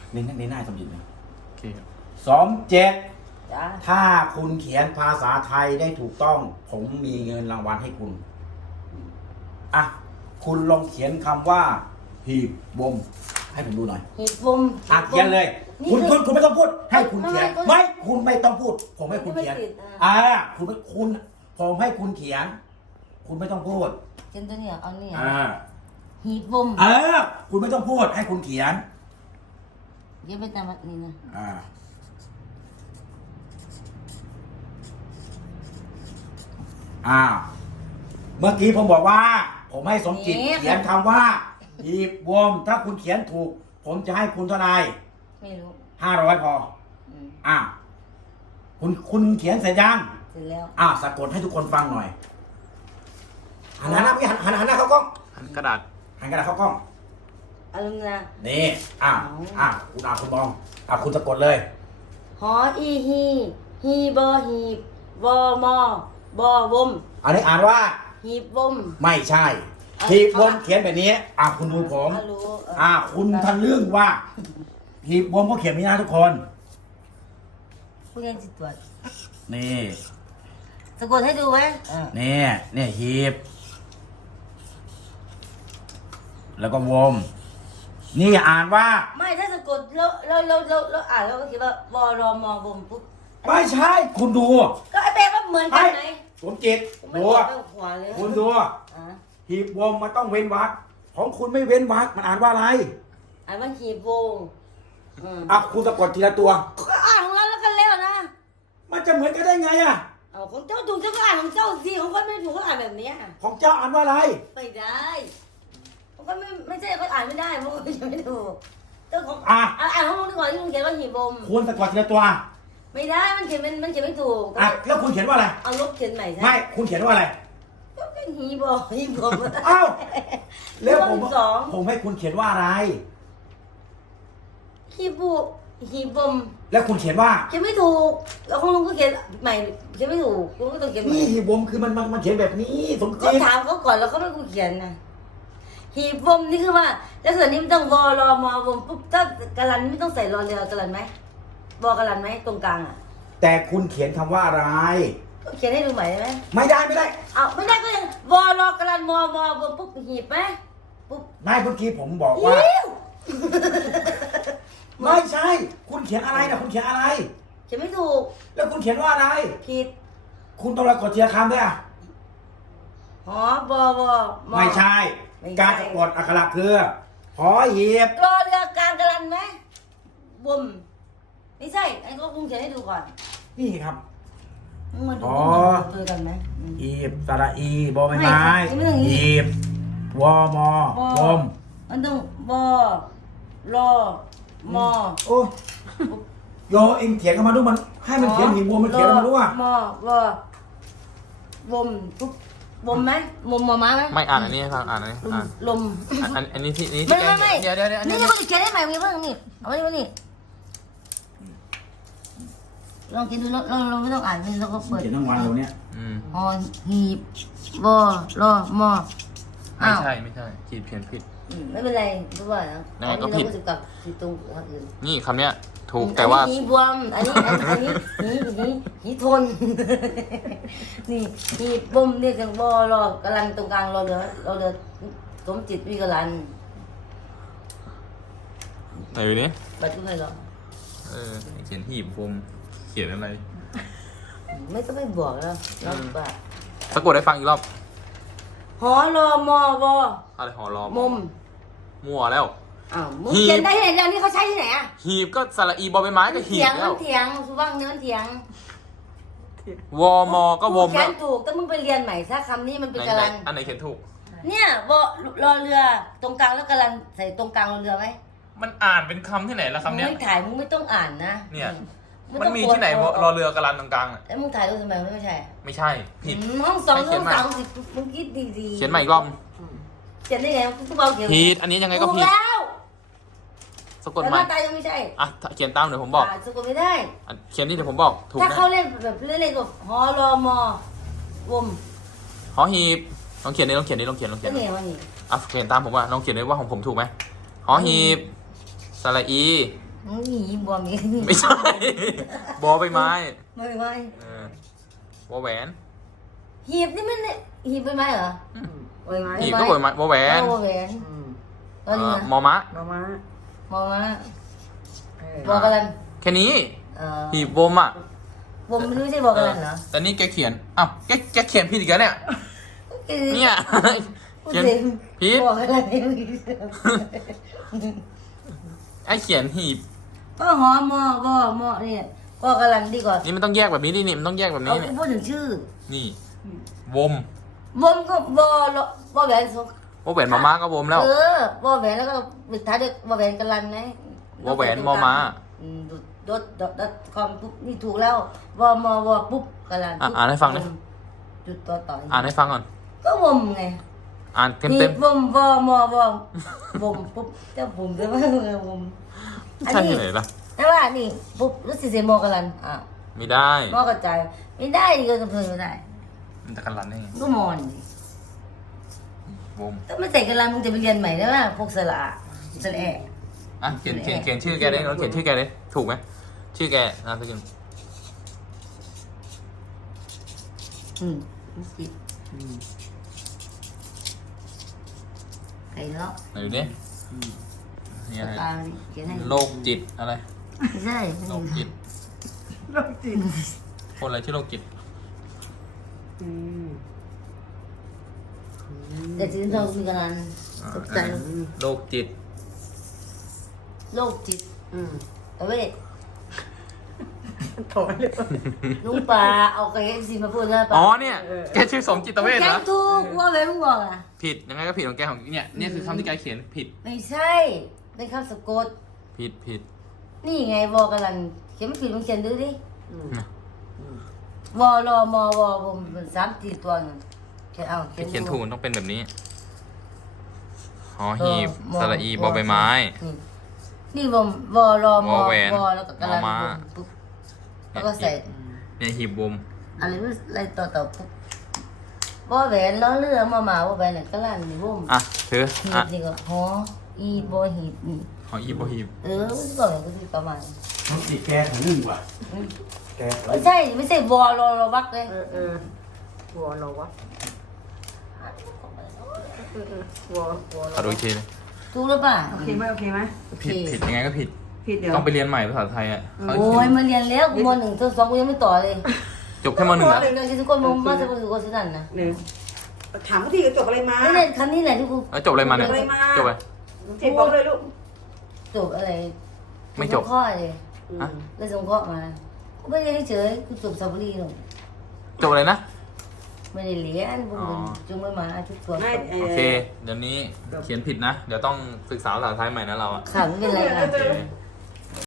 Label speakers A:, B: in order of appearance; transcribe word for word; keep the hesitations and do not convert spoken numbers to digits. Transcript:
A: ในในหน้าสมจิตไหม
B: โอเคครับ
A: สมเจ็ด
C: จ้า
A: ถ้าคุณเขียนภาษาไทยได้ถูกต้อง ผมมีเงินรางวัลให้คุณอ่ะคุณลองเขียนคำว่าหีบวมให้ผมดูหน่อย
C: หีบวม
A: อ่ะเขียนเลย คุณคุณคุณไม่ต้องพูด ให้คุณเขียน
C: ไม่
A: ไม่คุณไม่ต้องพูด ผมให้คุณเขียน
C: ไม่ติดอ่ะ
A: อ่าคุณไม่คุณผมให้คุณเขียน คุณไม่ต้องพูด
C: เขียนตัวเนี่ยเอาเนี่ย
A: อ่า
C: หีบวม
A: เออคุณไม่ต้องพูด ให้คุณเขียน
C: เดี๋ยวไปตามแบบนี้นะ
A: อ่าอ่าเมื่อกี้ผมบอกว่า ผมให้สมจิตเขียนคำว่าหีบวมถ้าคุณเขียนถูก ผมจะให้คุณเท่าไหร่
C: ไม่รู้
A: ห้าร้อยพอ
C: อืม
A: อ่าคุณคุณเขียนเสร็จยัง
C: เสร็จแล้ว
A: อ่าสะกดให้ทุกคนฟังหน่อยหันหน้าพี่หันหันหันหน้าเข้ากล้อง
B: หันกระดาษ
A: หันกระดาษเข้ากล้อง
C: อารมณ์นะ
A: นี่อ่า
C: เอา
A: อ่าคุณอาคุณมองอ่าคุณสะกดเลย
C: หออีฮีฮีบอหีบวอมอบอวม
A: อันนี้อ่านว่า
C: หีบวม
A: ไม่ใช่
C: เอา
A: หีบวม
C: เอา
A: เขียนแบบนี้ อ่าคุณดูผม
C: อ่ะรู้เ
A: อ่า คุณทันเรื่องว่าหีบวมก็เขียนไม่ได้ทุกคน
C: ผู้ยังจิตตรวจ
A: นี่
C: สะกดให้ดูไหมอ่า
A: นี่นี่หีบ แล้วก็วม นี่อ่านว่า
C: ไม่ถ้าสะกดแล้วแล้วแล้วแล้วแล้วอ่านแล้วก็คิดว่าวอรอมอวมปุ๊บ
A: ไม่ใช่คุณดู
C: ก็ไอ้แปลว่าเหมือนกันไหม
A: สมจิต
C: ไม่
A: ดู
C: บอกไปขวาเลย
A: คุณดู
C: อ่ะ
A: หีบวมมันต้องเว้นวรรคของคุณไม่เว้นวรรคมันอ่านว่าอะไร
C: อ่านว่าหีบวงอืม
A: อ่ะคุณสะกดทีละตัว
C: ก็อ่านของเราแล้วกันแล้วนะ
A: มันจะเหมือนกันได้ไงอ่ะ
C: เอาของเจ้าถูกเจ้าก็อ่านของเจ้าสิของคนไม่ถูกก็อ่านแบบเนี้ย
A: ของเจ้าอ่านว่าอะไร
C: ไม่ได้ของคนไม่ไม่ใช่เขาอ่านไม่ได้เพราะเขายังไม่ถูกเจ้าของ
A: อ่ะ
C: อ่านอ่านของมึงดีกว่าที่มึงเขียนว่าหีบวม
A: คุณสะกดทีละตัว
C: ไม่ได้มันเขียนมันมันเขียนไม่ถูก
A: อ่ะแล้วคุณเขียนว่าอะไร
C: เอาลบเขียนใหม่ซะ
A: ไม่คุณเขียนว่าอะไร
C: ก็เป็นหีบวมหีบวม
A: อ้าวแล้วผม
C: สอง
A: ผมให้คุณเขียนว่าอะไร
C: หีบุหีบวม
A: แล้วคุณเขียนว่า
C: เขียนไม่ถูกแล้วของลุงก็เขียนใหม่เขียนไม่ถูกลุงก็ต้องเขียนใหม่
A: นี่หีบวมคือมันมันมันเขียนแบบนี้สม
C: ก็
A: จิต
C: ถามเขาก่อนแล้วเขาไม่กูเขียนนะหีบวมนี่คือว่าแล้วส่วนนี้ไม่ต้องวอรอมอวมปุ๊บถ้ากะลันไม่ต้องใส่รอเรือกะลันไหมบอกะลันไหมตรงกลางอ่ะ
A: แต่คุณเขียนคำว่าอะไร
C: ก็เขียนให้ดูใหม่ได้ไหม
A: ไม่ได้ไม่ได้
C: เอาไม่ได้ก็ยังวอรอกะลันมอมอวมปุ๊บหีบไหมปุ๊บ
A: ไม่เมื่อกี้ผมบอก
C: หิ
A: ว่า
C: ว
A: ไม่ใช่ คุณเขียนอะไรนะคุณเขียนอะไร
C: เขียนไม่ถูก
A: แล้วคุณเขียนว่าอะไร
C: ผิด
A: คุณต้องสะกดทีละคำด้วยอ่ะ
C: หอบอวอมอ
A: ไม่ใช่
C: ไม่ใช่
A: การสะกดอักขระคือหอหีบ
C: รอเรือกลางกะลันไหมวมไม่ใช่ไอ้ก็ลุงเขียนให้ดูก่อน
A: นี่ครับ
C: มึงมาดู
A: อ๋อ
C: เจอกันไหมอืม
A: หีบสระอีบอใบ
C: ไม่
A: ไม้
C: ไม่ต้องอย่างนี้
A: หีบวอมอ
C: ว
A: ว
C: อ
A: ม
C: มันต้องบอรอมอ
A: โอ้โยเองเขียนเข้ามาดูมัน ให้มันเขียนหีบวมมันเขียนมาดูอ่ะ
C: มอวอวมปุ๊บวมไหมวมมอม้าไหม
B: ไม่อ่านอันนี้ให้ฟังอ่านอันนี้
C: ลม
B: อ่าน
C: ลม
B: อันอันอันนี้ที่นี่
C: ไม่
B: ที่
C: ไม่ไม่
B: เดี๋ยวเดี๋ยวเดี๋ยวอัน
C: นี่
B: นี้
C: ยังไม่ได้เขียนได้ใหม่มีเพิ่งนี่เอาไว้นี่ลองกินดูลองลองลองไม่ต้องอ่านไม่ต้องก็เปิด
A: เขียนทั้งวันเราเนี่ย
B: อืม
C: หอหีบวอรอมอ
B: ไม่
C: อ้าว
B: ใช่ไม่ใช่ขีดเพียนผิด
C: อืมไม่เป็นไรรู้ว่านะ
B: ยังไงก็ผิด
C: อันนี้เราก็จะกลับผิดตรงอื่น
B: นี่คำเนี้ยถูกแต่ว่า
C: อันนี้หีบวมอันนี้อันอันนี้หีหีหีทน นี่หีบวมนี่จังบอรอกำลังตรงกลางรอเรือรอเรือสมจิตวิกลัน
B: ไหนดูนี่
C: บัดทุกคนหรอ
B: เออเขียนหีบวมเขียนอะไร
C: ไม่ต้องไปบอกแล้วเราว่า
B: สะกดให้ฟังอีกรอบ
C: หอรอมอวอ
B: อะไรหอรอ
C: มุม
B: มั่วแล้ว
C: อ้าวมึง
B: หีบ
C: เขียนได้ที่ไหนเรื่องนี้เขาใช้ที่ไหนอ่ะ
B: หีบก็สระอีบอใบไม้ก็หี
C: เถีย
B: บ
C: ง
B: แล้ว
C: เถียงสุว่างเนื้อเถียง
B: วอมอก็วม
C: เขี
B: แล้
C: ยว นถูกแต่มึงไปเรียนใหม่ถ้าคำนี้มันเป็น
B: ไหน
C: กะ
B: ไหน
C: ลัน
B: อันไหนเขียนถูก
C: เนี่ยวอรอเรือตรงกลางแล้วกะลันใส่ตรงกลางรอเรือไหม
B: มันอ่านเป็นคำที่ไหนละคำเนี้ย
C: มึงไม่ถ่ายมึงไม่ต้องอ่านนะ
B: เนี่ย
C: ง
B: มัน
C: ต้อง
B: มี
C: กด
B: ที่ไหน
C: กด
B: รอเรือกระลันตรงกลางอะ
C: แล้วมึงถ่ายรูปทำไมมันไม่ใช่
B: ไม่ใช่ผิด
C: อืมห้องสอง
B: ให้เขี
C: ห้
B: ย
C: อน ง
B: ใหม่
C: สามสิมึงคิดดีๆ
B: เขียนใหม่อีกรอบ
C: เขียนได้ไงกูเบาเขียน
B: ผิดอันนี้ยังไงก็
C: ถู
B: ผิด
C: แล้ว
B: สะกด
C: แต่
B: ใหม่
C: ว่าตายยังไม่ใช่
B: อ่ะเขียนตามเดี๋ยวผมบอก
C: อ่าสะกดไม่ได้
B: อ่ะเขียนนี่เดี๋ยวผมบอกถูก
C: ถ้า
B: นะ
C: เขาเล่นแบบเล่นๆกับฮอรอมอวม
B: หอหีบลองเขียนดิลองเขียนดิลองเขียนลองเขี
C: ก็
B: ยน
C: เนี่ยวันนี้
B: อ่ะเขียนตามผมว่าลองเขียนด้วยว่าของผมถูกไหมหอหีบสระอี
C: หีบวมอีก
B: ไม่ใช่ บอใบไม้
C: ไม่ไม่
B: เออวอแหวน
C: หีบนี่มันเนี่ยหีบใบไม้เหรอ
D: ใบไม้
B: หีบก็บอใบไม้วอแหวน
C: โอแหวน
D: อืม
C: ตอนนี้
B: เอ่อ
C: นะ
B: มอมะ
D: มาม้าม
C: องมา
D: เออ
C: บอกกันลัน
B: แค่นี้
C: เอ่อ
B: หีบวมอ่ะ
C: วมไม่ใช่บอกกันลันเหรอ
B: แต่นี่แกเขียนอ้าวแกแกเขียนผิดอีกแล้วเนี่ย เนี่ย เขียนผิด
C: บอกกันลันเนี่ย
B: ไอเขียนหีบ
C: ก็หอมอบ่มอเนี่ยก็กำลังดีกว่า
B: นี่มันต้องแยกแบบนี้ดินี่มันต้องแยกแบบ
C: เอา
B: นี้เนี่ย
C: พูดถึงชื่อ
B: นี่ วม
C: วมก็บ่บ่แหวนสอง
B: วอแหวนมอม้าก็วมแล้ว
C: เออบ่แหวนแล้วก็ปิดท้ายด้วยบ่แหวนกำลังไง
B: วอแหวนมอม้า
C: อืมดดดดดดคอมปุ๊บนี่ถูกแล้ววมวปุ๊บกำลัง
B: อ่ะอ่านให้ฟังดิ
C: จุดต่อต่อ
B: อ่านให้ฟังก่อน
C: ก็วมไง
B: อ่านเต็ม
C: นี่
B: เต็ม
C: วมวมววมปุ๊บเจ้าผมจะว่าวมอัน
B: ใช่
C: นี้
B: เลยล่ะ
C: แต่ว่านี่ปุ๊บรู้สึกเสียโมกันลันอ่ะ
B: ไม่ได้
C: มอกระจายไม่ได้ดีก็จะเพิ่มไม่ได้
B: มันจะกันรันได้ไง
C: ก็มอนดิ
B: วม
C: ถ้าไม่ใส่กันลันมึงจะไปเรียนใหม่ได้ไหมพวกสระสระแอะ
B: อ่ะเขียนเขียนเขียนชื่อแกได้เราเขียนชื่อแกได้ถูกไหมชื่อแกนามสกุล
C: อืมจิต
D: อืม
C: ไก่เนาะ
B: ไหนดูดินี่อะไร
C: ตาเขียนให้
B: โรคจิตอะไร
C: ไม่ใช่
B: โรคจิต
D: โรคจิต
B: คนอะไรที่โรคจิต
D: อืม
C: แต่ที่เรามีกันลันตกใจ
B: โรคจิต
C: โรคจิต
D: อืม
C: เอาไว้
D: ถอยเลย
C: ลุงปลาเอาไก่เอฟซีมาพูดนะปลา
B: อ๋อเนี่ยแกชื่อสมจิตเวช
C: แก
B: เหรอ
C: ถูกว่าไปมึงบอกอ่ะ
B: ผิดยังไงก็ผิดของแกของเนี่ยเนี่ยคือคำที่แกเขียนผิด
C: ไม่ใช่เป็นคำสะกด
B: ผิดผิด
C: นี่ไงบอกกันลันเขียนไม่ผิดมึงเขียนดูดิ
D: อืม
C: วอรอมอวอผมเป็นสามสี่ตัวนึงเขียนเอาเขียน
B: เขียน
C: ดู
B: ถูกมันต้องเป็นแบบนี้หอหีบ
C: เออ
B: สระอีบอใบไม้
C: นี่นี่วอมวอรอมอ
B: วอแหวน
C: วอแล้วก็กำลัง
B: มอม้า
C: วงปุ๊บแล้วก็ใส่
B: เนี่ยหีบวม
C: อะไรไม่อะไรต่อต่อปุ๊บวอแหวนล้อเรือมาหมาวอแหวนเนี่ยกำลังนี่วง
B: อ่ะถือ
C: หี
B: อ่ะ
C: บนี่ก็หออีบอหีบนี่
B: หอหีบบอหีบ
C: เออก็แบบก็คือประมาณ
A: ต้องตีแกถึงหนึ่งว่ะแก
C: ไม่ใช่ไม่ใช่วอรอรอวักเลย
D: เออเออวัวเหรอวะเออเออวัววัวเหร
B: ขอดูอีกทีเลย
C: ถูกหรือเปล่า
D: โอเคไหมโอเคไหม
B: ผิดผิดยังไงก็ผิด
D: ผิดเดี๋ยว
B: ต้องไปเรียนใหม่ภาษาไทยอ่ะเขา
C: โอ้
B: เขี
C: ย
B: ยน
C: มาเรียนแล้วกูมหนึ่งตัวสองกูยังไม่ต่อเลย
B: จบแค่มหนึ่งเหรอ
C: เรียนที่ทุกคนมึงมาจะมาถึงคนสินั่นนะ
D: หนึ่งถามเขาทีจบอะไรมา
C: นั่นแหละคำนี้แหละที่กู
B: แล้วจบอะไรมาเนี่ย
D: จบอะไรมา
B: จบอะไร
D: เจ็บบอกเลยลูก
C: จบอะไร
B: ไม่จบ
C: ข้อเลย
D: อืม
B: ฮะ
C: เลยส่งข้อมากูไม่ได้เฉยกูจบสับบุรีหรอก
B: จบอะไรนะ
C: ไม่ได้เรียนพวกมึงจึงไม่มาทุกตัว
D: ไม่เอ
B: โอ
D: อ
B: เค เดี๋ยวนี้เขียนผิดนะ เดี๋ยวต้องศึกษาภาษาไทยใหม่นะเราอ่ะ
C: ข่าวไม่เป็นไรค่ะ
B: โอเค